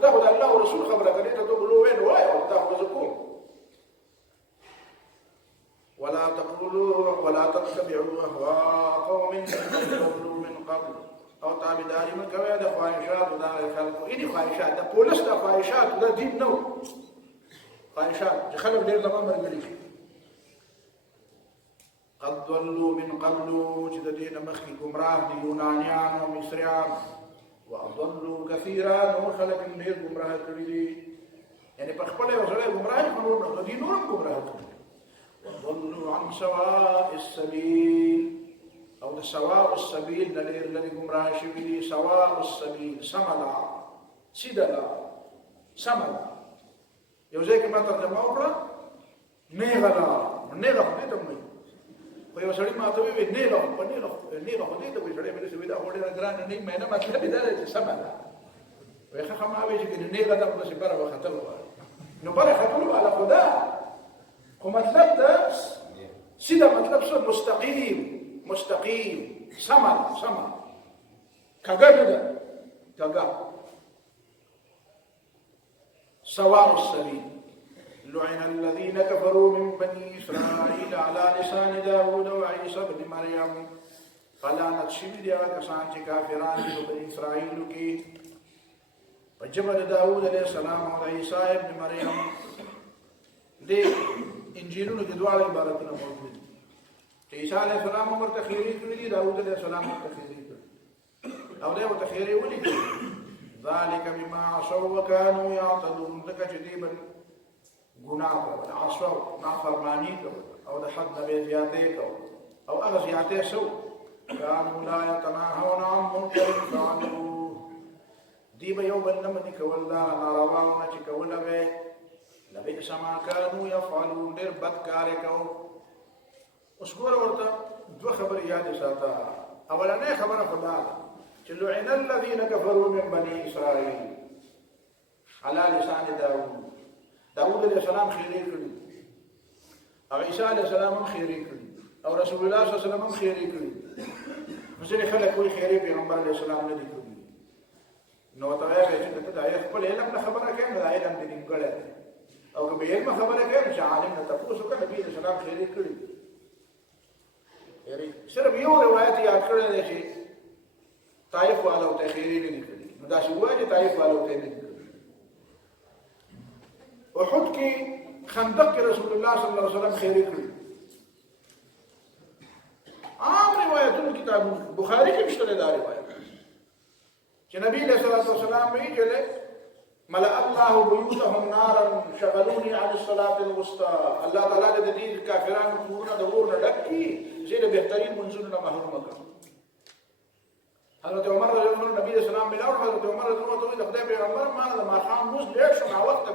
دا خو د الله او رسول خبره کوي ته غلو وین وایه او دا خو زه کوم ولا تتبعوا اهواء قوم كفروا من قبل او تابعداري من کوي د خواهشات او د خلکو اې دي خواهشات د پولیس د خواهشات د دین نو خواهشات چې خلک ډېر زمان مرګلي قد ضلوا من قبل چې د دین مخکې ګمراه دي یونانیان او مصریان واضلوا كثيرا وخلق ډېر ګمراه کړي دي یعنی په خپل یو ځای ګمراه کړو نو دین نور ګمراه کړي وضلوا عن سواء السبيل او د سواء السبيل د لري لري ګمراه شوي دي سواء السبيل سملا سیدلا سملا یو ځای کې ما ترجمه وکړه نیغلا نیغه په دې ته مې خو یو سړی ما ته وی نیغه په نیغه په دې ته وی سړی مې سوي دا وړه ګران نه مې نه مطلب دا دی سملا وی ښه ما وی چې نیغه د په سپاره وختل نو بره خطر على خدا خو مطلب دا سیده مطلب څه مستقیم سما کګه ده کګه سواء السبيل لعن الذين كفروا من بني إسرائيل على لسان داود وعيسى بن مريم فلعنت شوي دي هغه کسان چې کافران دي په بني اسرائیل کې په جبل داود علیه السلام او عیسی ابن مریم د انجیلونو کې دواړه عبارتونه موجود دي چې عیسی علیه السلام ورته خیری کړی دي داود علیه السلام ورته خیری کړی او دا ورته خیری ولې ذالک بما عصوا وكانوا يعتدون ذکر چې دی بن ګناه کوي عصوا نافرمانی کوي او د حد نه زیاتې کوي او هغه زیاتې سو كانوا لا يتناهون عن منكر فعلوه دی به یو بل نه منې کول دا نارواونه چې کوله به لبئس ما كانوا يفعلون ډېر بد کار یې کوو اوس ګوره ورته دوه خبرې یادې ساته اولنۍ خبره خو دا ده چې لعن الذين كفروا من بني اسرائيل على لسان داود علیه السلام خیرې کړي او عیسی علیه السلام هم خیرې کړي او رسول الله صلی الله علیه وسلم هم خیرې کړي ځینې خلک وایي خیرې پیغمبر علیه السلام نه دي کړي نو ته یې چې ته دا خپل علم نه خبره کوي دا علم دې نیمګړی او که به علم خبره کوي چې عالم نه تاسو ته نبی رسول الله خیرې کړي یعنی صرف یو روایت یاد کړی دی چې طائف والو ته خیرې نه کړي نو دا شی وایي چې طائف والو ته نه کړي احد کې خندق کې رسول الله صلی الله علیه وسلم خیرې کړي عام روایتونو کتابونو بخاری کې مشته دا روایت چې نبی صلی الله علیه وسلم یې چې ملأ الله بيوتهم نارا شغلوني عن الصلاة الوسطى الله تعالی د دې کافرانو کورونه د اور نه ډک کړي چې د بهترین منځونو نه محروم کړي حضرت عمر رضی الله عنه نبی صلی الله علیه وسلم حضرت عمر رضی الله عنه د خدای پیغمبر ما د ماقام موږ ډېر شو وخت ته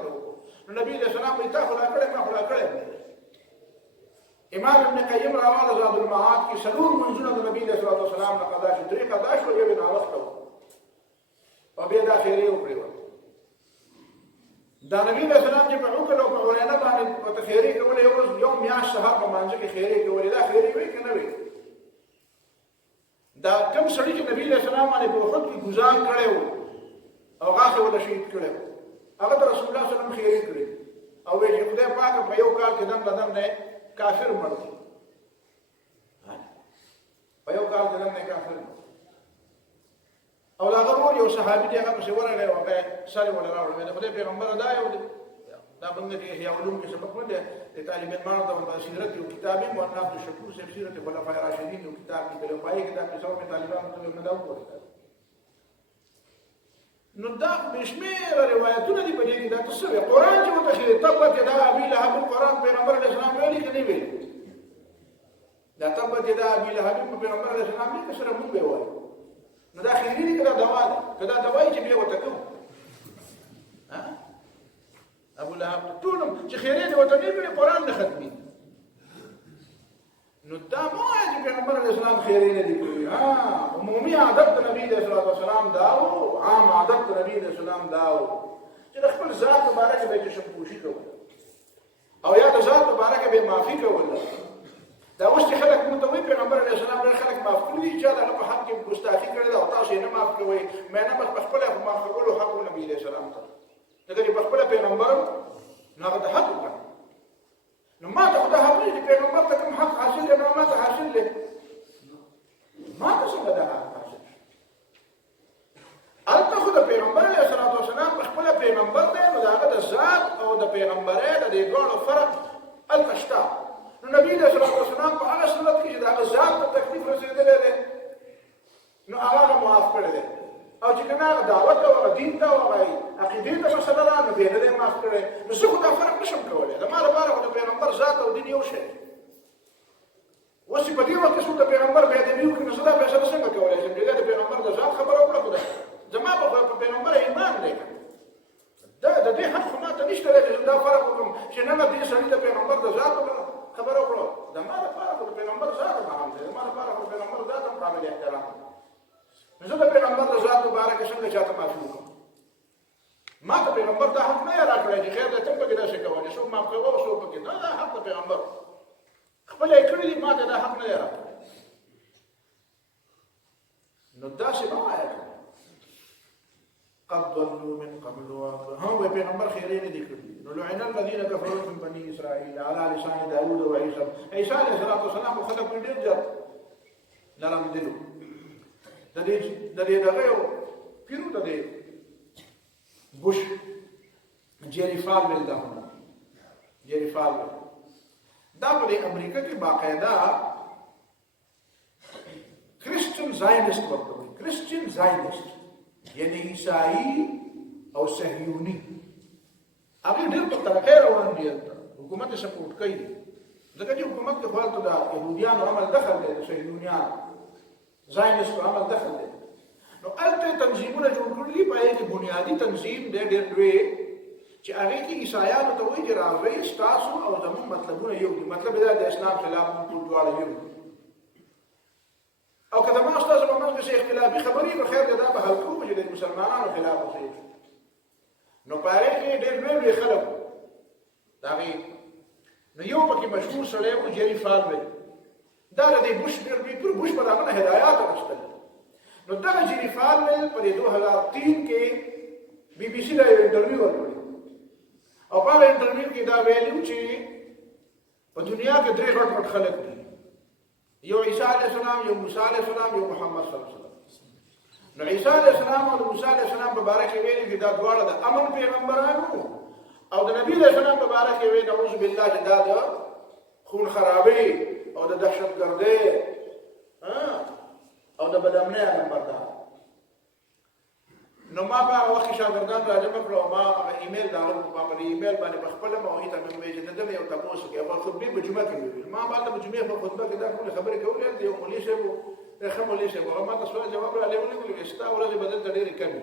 نو نبی صلی الله علیه وسلم ته خلا کړه ما خلا کړه امام ابن قیم راوړل زاد المعاد کې سلور منځونه د نبی صلی الله علیه وسلم نه قضا شو درې قضا شو یو نه وخت او بیا د اخیری وکړو دا نبی صلی الله علیه وسلم چې په عقل او په ورانه باندې په خیری کول یو میاش سهار په مانځ کې خیری کول دا خیری وي کنه وي دا کوم سړي چې نبی صلی الله علیه وسلم باندې په وخت کې گزار کړو او هغه ولا شهید کړو هغه رسول الله صلی الله علیه وسلم خیری کړی او وی خدای پاک په یو کال کې دم بدن نه کافر مړ په یو کال کې دم نه کافر او دا غوړ یو صحابي دی هغه څه ورغی او هغه سره ولا راوړل د خدای پیغمبر دا یو دا باندې کې یو علوم کې سبق ولې د طالب علمانو د سیرت یو کتاب مولانا عبد الشکور صاحب سیرت خلفای راشدین یو کتاب کې په پای کې دا په څو طالبانو ته نه دا وکړل نو دا بشمیر روایتونه دي په دې کې دا تصویر قرآن کې متخیل تبت یدا ابي لهب القرآن پیغمبر علیه السلام ویلي کې نه ویلي دا تبت یدا ابي لهب پیغمبر علیه السلام نه کسره مو به وایي نو دا خیری دي کدا دوا ده کدا دوايي چې به وته کوم ها ابو لهب ټول چې خیری دي وته نه قرآن نه ختمي نو دا مو چې پیغمبر علیه السلام خیری نه دي کوي عمومي عادت نبی صلی الله علیه وسلم داو عام عادت نبی صلی الله علیه وسلم داو چې خپل ذات مبارک به تشپوشي کوي او یا د ذات مبارک به معافي کوي دا اوس چې خلک متوي پیغمبر علیه السلام ډېر خلک معاف کړي چې دا په حق کې ګستاخی کړي دا او تاسو نه معاف کوي مې نه بس خپل معاف کولو حق نبی علیه السلام ته دغه خپل پیغمبر نه د حق کړ نو ما ته خدای حق دې پیغمبر ته کوم حق حاصل دی نو ما ته حاصل دی ما ته څنګه دا حق حاصل البته خدای پیغمبر علیه السلام خپل پیغمبر دی نو دا د ذات او د پیغمبرۍ د دې دوه فرق الفشتا نبی صلی الله علیه وسلم په هغه صورت کې چې دا ذات ته تکلیف رسیدلې ده نو هغه معاف کړی دی او چې کنه دعوت او دین ته او عقیدې ته مسله را نه دی نه معاف کړی نو زه خو دا فرق نشم کولی دا ما لپاره د پیغمبر ذات او دین یو شی اوس په دې وخت کې د پیغمبر به دې یو کې نو دا فیصله څنګه کولی چې د پیغمبر د ذات خبره وکړه خدای زما په پیغمبر ایمان دی دا د دې حق ما ته نشته چې دا فرق وکړم چې نه دې سړي د پیغمبر د ذات خبره وکړو دا ما لپاره د پیغمبر ذات مهم دی ما لپاره د پیغمبر ذات هم قابل احترام دی زه د پیغمبر د ذات مبارک څنګه چاته معافي وکړم ما د پیغمبر دا حق نه راکړی چې خیر دې ته پکې داسې کولی څوک معاف کوي او څوک پکې دا حق د پیغمبر خپل یې کړی دي ما ته دا حق نه راکړی نو داسې مه وایه قد ضلوا من قبل هم پیغمبر خیرې نه دي کړي نو لعن الذين كفروا من بني اسرائيل على لسان داوود وعيسى عيسى عليه السلام خلق ډېر ځات نرم دي د دې دغه یو پیرو د دې بوش جيري فالويل دا په امریکا کې باقاعده کرسچن زاینست ورته کرسچن زاینست یعنی عیسائی او صهیونی هغه ډېر په طرفه روان دي حکومت یې سپورټ کوي ځکه چې حکومت کې خپل د يهوديانو عمل دخل دی صهیونیان زاینست عمل دخل دی نو البته تنظیمونه جوړ کړي په یوه بنیادی تنظیم ډېر لوی چې هغه کې عیسایانو ته وایي چې راځي تاسو او زموږ مطلبونه یو دي مطلب دا د اسلام خلاف ټول ډول یو او کله ما استاد په موږ کې اختلافي خبرې په خیر دا به حل کوو چې د مسلمانانو خلاف وشي نو پاره کې ډېر لوی خلک دا وی نو یو پکې مشهور سړی و جيري فالويل دا د بوش ډېر بوش په دغه هدایات ورسول نو دا جيري فالويل په 2003 کې بي بي سي له انټرویو ورکړ او په انټرویو کې دا ویلو چې په دنیا کې درې غټ خلک دي یو عیسی علیه السلام یو موسی علیه السلام یو محمد صلی الله علیه وسلم نو عیسی علیه السلام او موسی علیه السلام په باره کې ویل چې دا دواړه د امن پیغمبرانو او د نبی علیه السلام په باره کې ویل اعوذ بالله چې دا د خون خرابي او د دهشتګردۍ او د بدامنۍ نمبردار نو ما په وخت شاګردان راځم کړو ما ایمیل داول په ایمیل باندې په خپل موهیت مې ویل چې دغه یو تاسو کې په خطبه په جمعه کې ما باندې په جمعه په خطبه کې دا ټول خبرې کولې یو مولوی شه خو مولوی شه ما تاسو جواب را لېږلی وستا ورځ بدل ډېرې کمی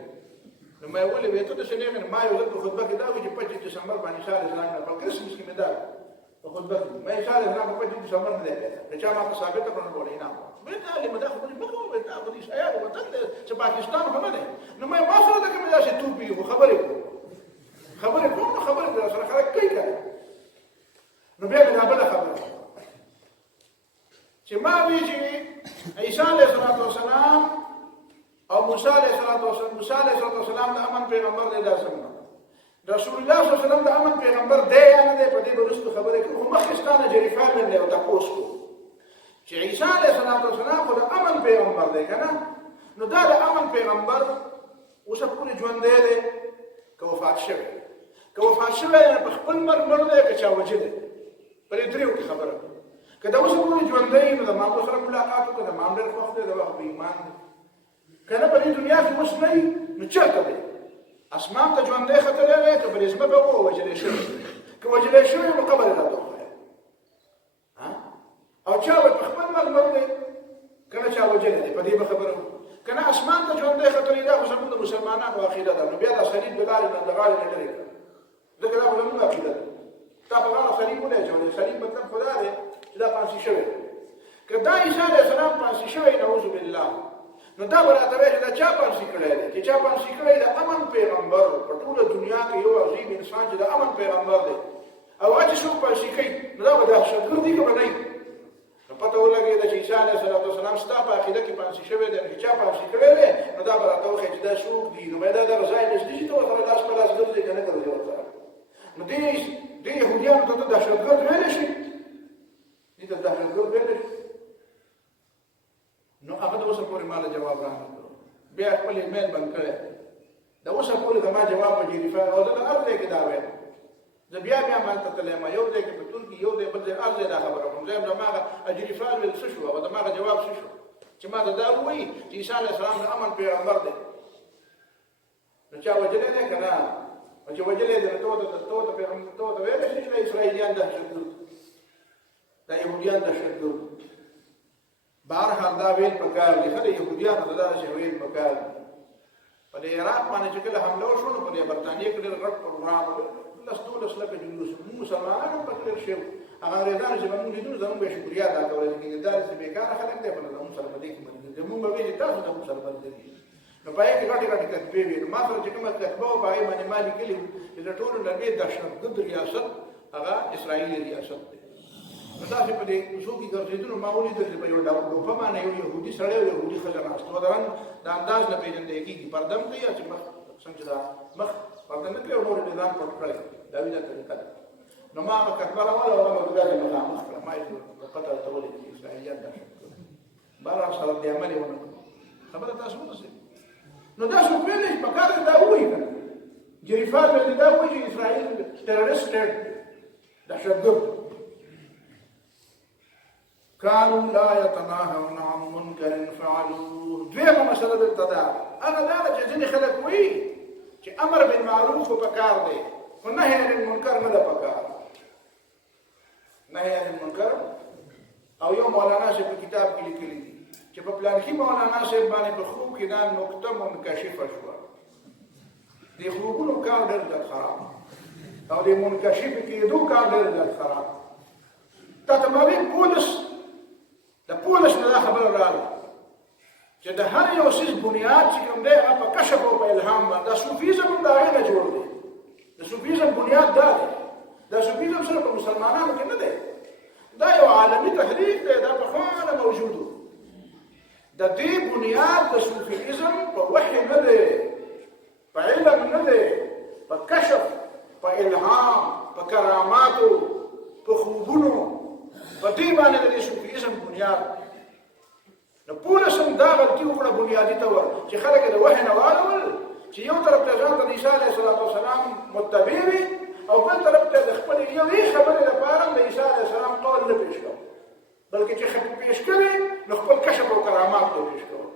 نو ما ولې وې ته څه نه ما یو ځل په خطبه کې دا و چې 25 دسمبر باندې شاه اسلام په کرسمس کې مې دا په خطبه کې ما شاه اسلام په 25 دسمبر نه چې ما ثابت کړم وړي نه مې دا لمدا خو دې مکو وې دا په دې شایا وطن چې پاکستان هم نه نو ما سره دا کوم ځای ته توپی خبرې کوم سره خلک کوي نو بیا دا بل خبره چې ما وی چې عیسی علیه السلام او موسی علیه السلام د امن پیغمبر دی دا څنګه رسول الله صلی الله علیه وسلم د امن پیغمبر دی یا نه دی په دې ورستو خبرې کوي خو مخکستانه جریفان نه او تاسو چې عیسی علیه السلام خو د امن پیغمبر دی کنه نو دا د امن پیغمبر اوسه پورې ژوندی دی که وفات شوی که وفات شوی دی په خپل مرګ مړ دی که چا وجلی په دې دریو کې خبره که دا اوسه پورې ژوندی نو د مامور سره ملاقات وکړه د مام ډېر خوښ دی د وخت په ایمان دی که نه په دې دنیا کې اوس نه وي نو چېرته دی اسمان ته ژوندی ختلی دی که په دې ځمکه ووجلی شوی که وجلی شوی نو قبر یې راته وښایه او چا به په خپل مرګ مړ دی که نه چا وجلی دی په دې به خبره که نه اسمان ته ژوندی ختلی دا خو زموږ د مسلمانانو عقیده ده نو بیا دا صلیب د لارې نه د غاړې نه لرې کړه ځکه دا خو زموږ عقیده ده تا په غاړه صلیب ونه اچولی صلیب مطلب خو دا دی چې دا پانسي شوی که دا عیسی علیه السلام پانسي شوی نعوذ بالله نو دا به راته وایي چې دا چا پانسي کړی دی چې چا پانسي کړی د امن پیغمبر په ټوله دنیا کې یو عظیم انسان چې د امن پیغمبر دی او هغه چې څوک پانسي کوي نو دا به دهشتګرد دي که به نه وي پته ولګېده چې عیسی علیه السلام ستا په عقیده کې پانسي شوی دی چې چا پانسي کړی دی نو دا به راته وښایي چې دا څوک دي نو باید دا دغه ځای نږدې چې ته ورسره لاس په لاس ګرځې که نه ګرځې ورسره نو دې یهودیانو ته ته دهشتګرد ویلی شي دې ته دهشتګرد ویلی شي نو هغه د اوسه پورې ما له جواب رانه کړو بیا خپل ایمیل بند کړی د اوسه پورې زما جواب په جریفه او زه د هر ځای کې دا وایم زه بیا مالته تللی یم یو ځای کې په ترکي یو ځای بل ځای هر ځای دا خبره کوم زه یم دماغه اجریفال ویل څه شو او دماغه جواب څه شو چې ما ته دا ووایي چې عیسی علیه السلام د امن پیغمبر دی نو چا وجلی دی که نه او چې وجلی دی نو ته ورته ویلی شي چې دا اسرائیلیان دهشتګرد دا یهودیان دهشتګرد بهرحال دا ویل پکار دی ښه د یهودیانو ته داسې ویل پکار دی په دې عراق باندې چې کله حمله وشوه نو په دې برطانیې کې ډېر غټ پروګرام لس 12 لکه جلوس موږ مسلمانان هم پکې ډېر شوي هغه انګرېزانو چې به موږ لیدلو زموږ به یې شکریا ادا کوله لیکن دا داسې بېکاره خلک دی بله زموږ سره په دې کې ملګري زموږ به ویل چې تاسو زموږ سره ملګري نو په هغې کې غټې غټې کتبې وې نو ما سره چې کومه کتبه وه په هغې باندې ما لیکلي چې د ټولو نه ډېر دهشتګرد ریاست هغه اسرائیلي ریاست دی نو داسې په دې کوڅو کې ګرځېدلو ما ولیدل چې په یو ډوپه باندې یو یهودي سړی او یهودي ښځه ناست وه د رنګ د انداز نه پېژندی کېږي پرده هم کوي چې مخ څنګه چې دا مخ پرده نه کوي او نور یې ځان پټ کړی دا وینه طریقه ده نو ما هغه کتبه راواله او هغه بیا یې مخامخ کړه ما یې پته ورته ولیدل چې اسرائیلیان دهشتګرد بهرحال سره دې عمل یې ونه کړو خبره تاسو ورسېږي نو دا څوک ویلی چې پکار دی دا ووایي که نه جریفال ویلي دا ووایي چې اسرائیل ټرریسټ سټیټ دهشتګرد كانوا لا يتناهون عن منكر فعلوه دویمه مسله دلته ده هغه دا ده چې ځینې خلک وایي چې امر بالمعروف خو پکار دی خو نهی عن المنکر نه ده پکار نهی عن المنکر او یو مولانا صاحب په کتاب کې لیکلي دي چې په پلانکي مولانا صاحب باندې په خوب کې دا نقطه منکشفه شوه د خوبونو کار ډېر زیات خراب او د منکشف کېدو کار ډېر زیات خراب تا ته به وي د پولس نه دا خبره راغله چې د هر یو څیز بنیاد چې کوم دی هغه په کشف او په الهام باندې دا صوفیزم هم د هغې نه جوړ دی د صوفیزم بنیاد دا دی دا صوفیزم صرف په مسلمانانو کې نه دی دا یو عالمي تحریک دی دا پخوا نه موجود و د دې بنیاد د صوفیزم په وحي نه دی په علم نه دی په کشف په الهام په کراماتو په خوبونو په دې باندې د صوفیزم بنیاد نو پولس هم دا غلطي وکړه بنیادي طور چې خلک د وحي نه واړول چې یو طرف ته ځان د عیسی علیه السلام متبع وي او بل طرف ته د خپلې یوې خبرې لپاره د عیسی علیه السلام قول نه پېښ کړو بلکې چې پېښ کړي نو خپل کشف او کرامات ته پېښ کړو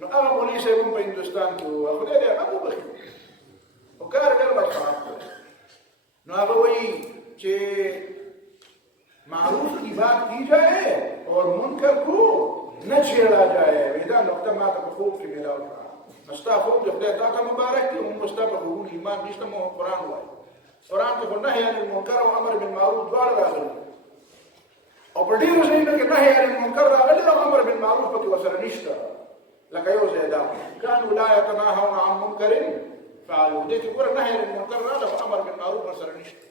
نو هغه مولوي صاحب هم په هندوستان کې و خدای دې هغه وبخي او کار ډېر بد خراب کړی نو هغه وایي چې معروف کی بات کی جائے اور منکر کو نہ چھیڑا جائے ویدا نقطہ ما ته خوب کې ملاو مستا خوب د خدای تعالی مبارک دی او مستا په خوب ایمان نشته مو قرآن وایي قرآن ته نهي عن المنکر او امر بالمعروف دواړه راغلي او په ډیرو ځایونو کې نهي عن المنکر راغلي او امر بالمعروف پکې ورسره نشته لکه یو ځای دا كانوا لا يتناهون عن منکر فعلوه دې کې ګوره نهي عن المنکر راغلی او امر بالمعروف ورسره نشته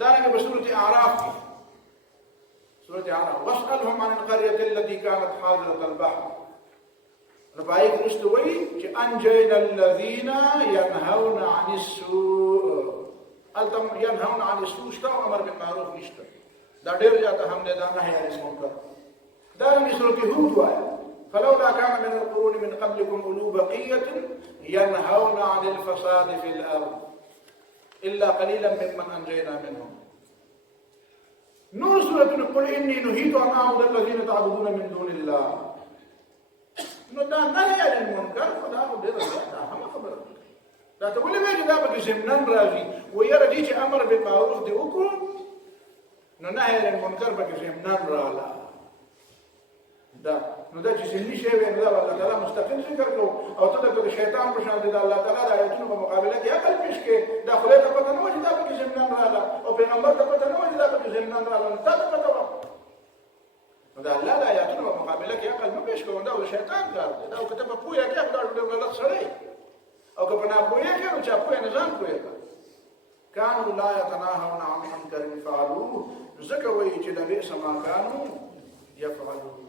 دارنګه په سورة اعراف کې سورة اعراف واسألهم عن القرية التي كانت حاضرة البحر نبایي کې رسته وایي چې انجینا الذين ينهون عن السوء هلته ينهون عن السوء شته او امر بالمعروف نشته دا ډېر زیاته هم دی دا نهي عن المنکر دارنګه سورة هود وایي فلولا كان من القرون من قبلكم أولو بقية ينهون عن الفساد في الأرض إلا قليلا ممن أنجينا منهم. نور سورة قل إني نهيت أن أعبد الذين تعبدون من دون الله. ندا نهي عن المنكر فدا بدر دا هم خبر دا ته ولې وایي دا به زمنان راځي ويره دي چې امر بالمعروف دی وکړو نو نهي عن المنکر به زمنان رااله دا نو دا چې زمینی شی وي نو دا الله تعالی مستقل ذکر کوو او ته د شیطان په شان دي دا الله تعالی د آیاتونو په مقابله کې عقل پیش کې دا خدای ته پته نه وایي دا به زمنان رااله او پیغمبر ته پته نه وایي دا به زمنان رااله تا ته پته وایي دا الله د آیاتونو په مقابله کې عقل نه پیش کوو دا د شیطان کار دی دا کته په پوهه کې دا ډېر غلط سړی او که په ناپوهه کې نو چې په نظام پوهه كانوا لا يتناهون عن منكر فعلوه ذکر وایي چې لبئس ما كانوا يفعلون.